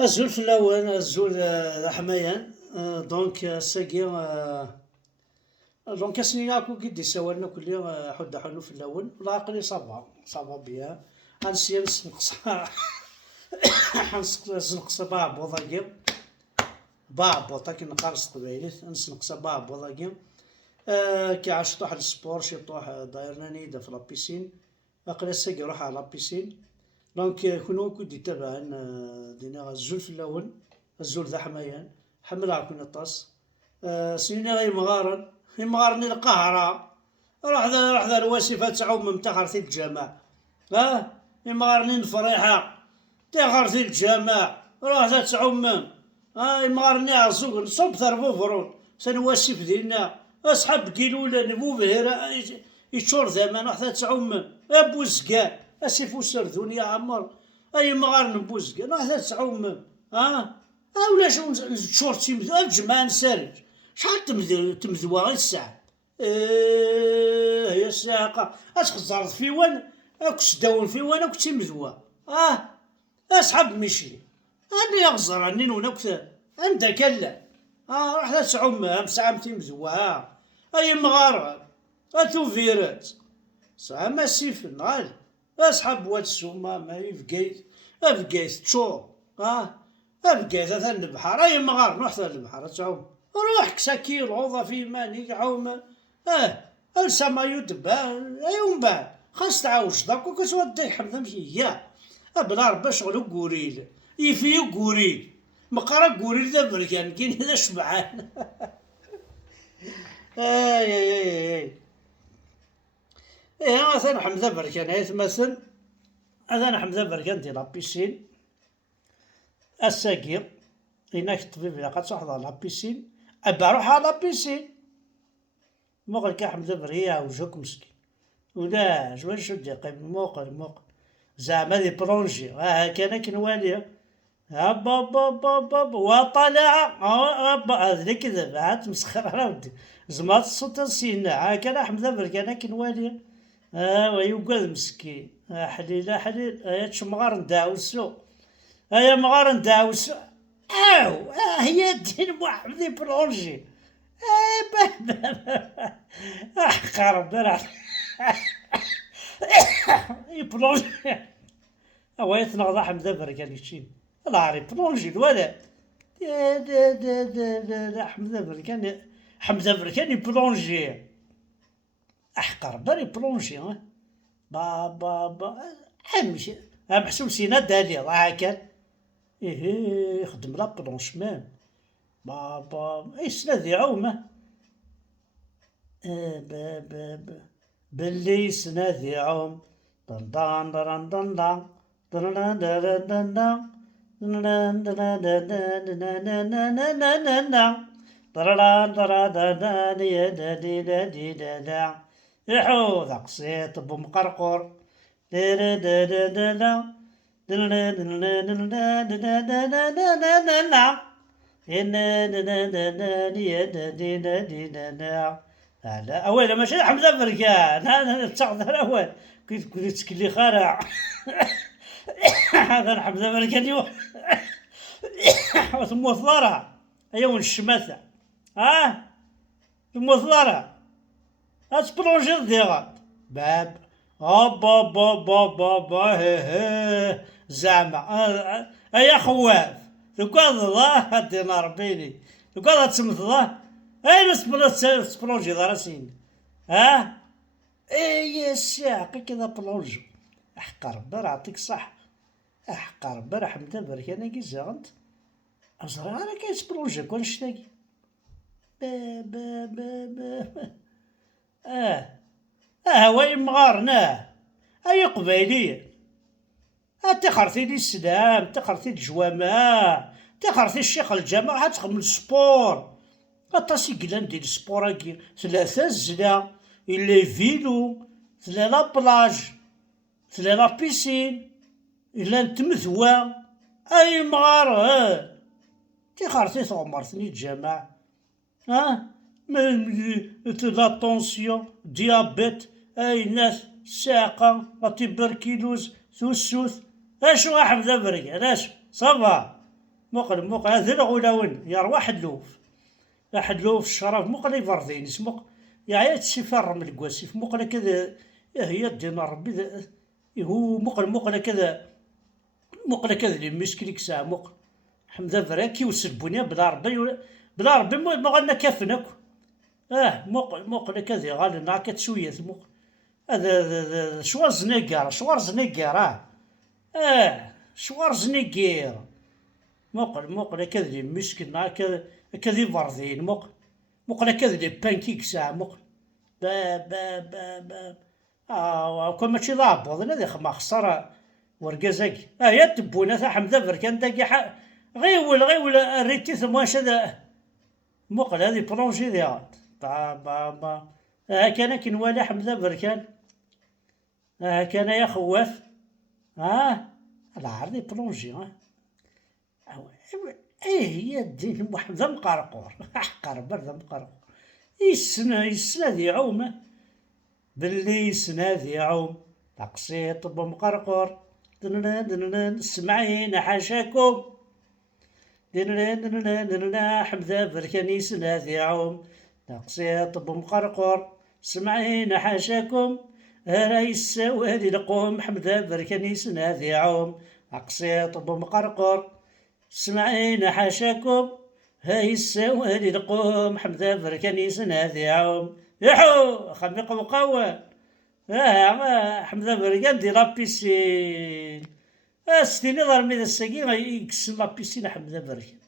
الزول في الأول الزول حمايان دونك ساقي دونك سنين كو قد سوالنا كل حد حلو في الأول العقلي صافا بيان غنسيا نقص نقص بعبوطاكي بعبوطا كي نقارس قبايليت نقص بعبوطاكي كي عشت واحد السبور شي طوح دايرناني دا في لابيسين عقلي ساقي روح على لابيسين دونك كونو كنت تابعين دينا الزول في الأول الزول ذا حمايان حملها كنا طاس سينا غي مغارن هي مغارني القهرة راح ذا الواسفة تعوم ممتخر في الجامع مغارني الفريحة تاخر في الجامع راح ذا تعوم مغارني عزوق نصب ثربو فرون سنواسف دينا أصحاب كيلولا نبو بهيرا يتشور ثمان راح ذا تعوم أبو زكا أسيفو سردون يا عمر أي مغارن بوزكا راح ذا تعوم ولاش نتشور تيمذو الجماعة نسالج شحال تمذوا غير الساعة هي الساعة اش خزرت في وين اك سداون في وين اك تمذوا اسحب مشي انا يغزر راني نون اكثر انت كلا راح لا تعوم ساعة تمذوا اي مغارن اتو فيرات ساعة ما سيفن غال اسحب واد السومة ما يفقيت افقيت تشور افقيت ثان البحر اي مغارن روح ثان البحر تعوم روح كساكير عوضة في مانيك عوم السما يدبان يوم بعد خاص تعاوش داك وكتودي حمد مشي يا بلا ربي شغلو قوريل يفيو قوريل مقرا قوريل ذا بركان كاين ذا شبعان مثلا حمد بركان مثلا انا حمد بركان ديال لابيسين الساقير هناك الطبيب اللي قد تحضر لابيسين أبا روح على لابيسين موقل كحمد بريا وجوك مسكين ولا جوان شو دقيق موقل زعما دي بلونجي كان كنوالي هبا وطلع هذا كذا عاد مسخر على ودي زمات الصوت السينا كان حمد بريا كنوالي ويوقظ مسكين حليل يا تشمغار نداوسو يا مغار نداوسو هي الدين محمدي بلونجي خرب بلونجي هو يتنغض حمد بركان يشين العري بلونجي الولد حمد بركان بلونجي احقر بري بلونجي با امشي محسوب سينا دالي راه كان يخدم لا بلونشمان يسنا ذي عومه باللي يسنا ذي عوم دان دان دان دان دان دان دان دان دان يحو ذاك صيت بمقرقر لا أول ماشي حمزة بركان أنا تصعد الأول كنت تكلي خارع هذا حمزة بركان الموثلرة أيوة الشماثة الموثلرة أتبلونجي الضيغات باب با هي زعما يا خواف دوكا الله دينا ربيني دوكا تسمت الله بس بلا تبلونجي راسين يا الساعة كذا بلونجي احقر بر عطيك صح احقر بر حمد برك انا كي زغنت ازرع انا كاين بلونجي كون شتاكي هو مغارناه أي قبايلية تخرثي لي السلام تخرثي الجوامع تخرثي الشيخ الجامع تخدم السبور طاسي قلان ديال السبور هاكي ثلاثة الزلا إلا فيلو ثلا لا بلاج ثلا لا بيسين إلا نتمثوى أي مغار تخرثي ثغمرتني الجامع لا طونسيون ديابيت اي ناس ساقة لا تبركيلوز ثوسوث اشو حمد برك علاش صافا موقل هذا الغلاون يروح اللوف واحد لوف الشراب موقل يبردين اسمه يا تسفر من القواسيف موقل كذا هي دينا ربي هو موقل كذا موقل كذا اللي مشكلك ساعة موقل حمد فراكي وسبوني بلا ربي ما غادنا كافنك موقل كذا غادي ناكت شوية موقل هذا شوارزنيغر شوارزنيغر موقل كذا اللي مشكل كذا بردين موقل كذا اللي بانكيك ساعة موقل كون ماشي لابوض هذا ما خسر ورقازاكي يا تبونا تاع حمد بركان داكي غيول ريتي ثم واش هذا موقل هذه بلونجي ديال كان كنوالي حمد بركان كان يا خواف العرضي بلونجي هي الدين واحد مقرقور حقر برد مقرقور يسنى يعوم باللي يسنى يعوم تقسيط بمقرقور سمعين حاشاكم حمد بركان يسنى يعوم تقسيط بمقرقور سمعين حاشاكم رايس وهذه القوم حمد بركان يسنى يعوم تقسيط بمقرقور سمعين حاشاكم هاي السوالي القوم حمد بركان يسنى يعوم يحو خميق وقوان حمد بركان دي لابيسين ستيني ضرمي ذا الساقي يكسن لابيسين حمد بركان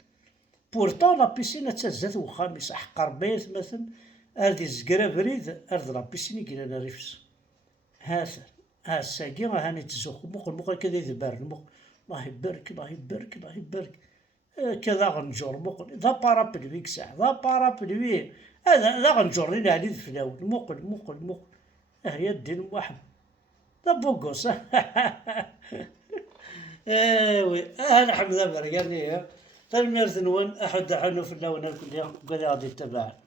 بورتون لابيسين تزات وخامس حقر بيت مثلا اردي الزقرا بريد ارض لابيسين يقينا ريفس هاثر الساقي هاني تزوخ موقل كذا يذبر الله يبارك الله يبارك الله يبارك كذا غنجور موقل ذا بارابلوي كساع ذا بارابلوي هذا غنجور لينا عليه الفلاول موقل هي الدين واحد ذا بوغوس وي انا حمد بركان ليه طيب نرث نون احد حنو في اللون الكل غادي يتبع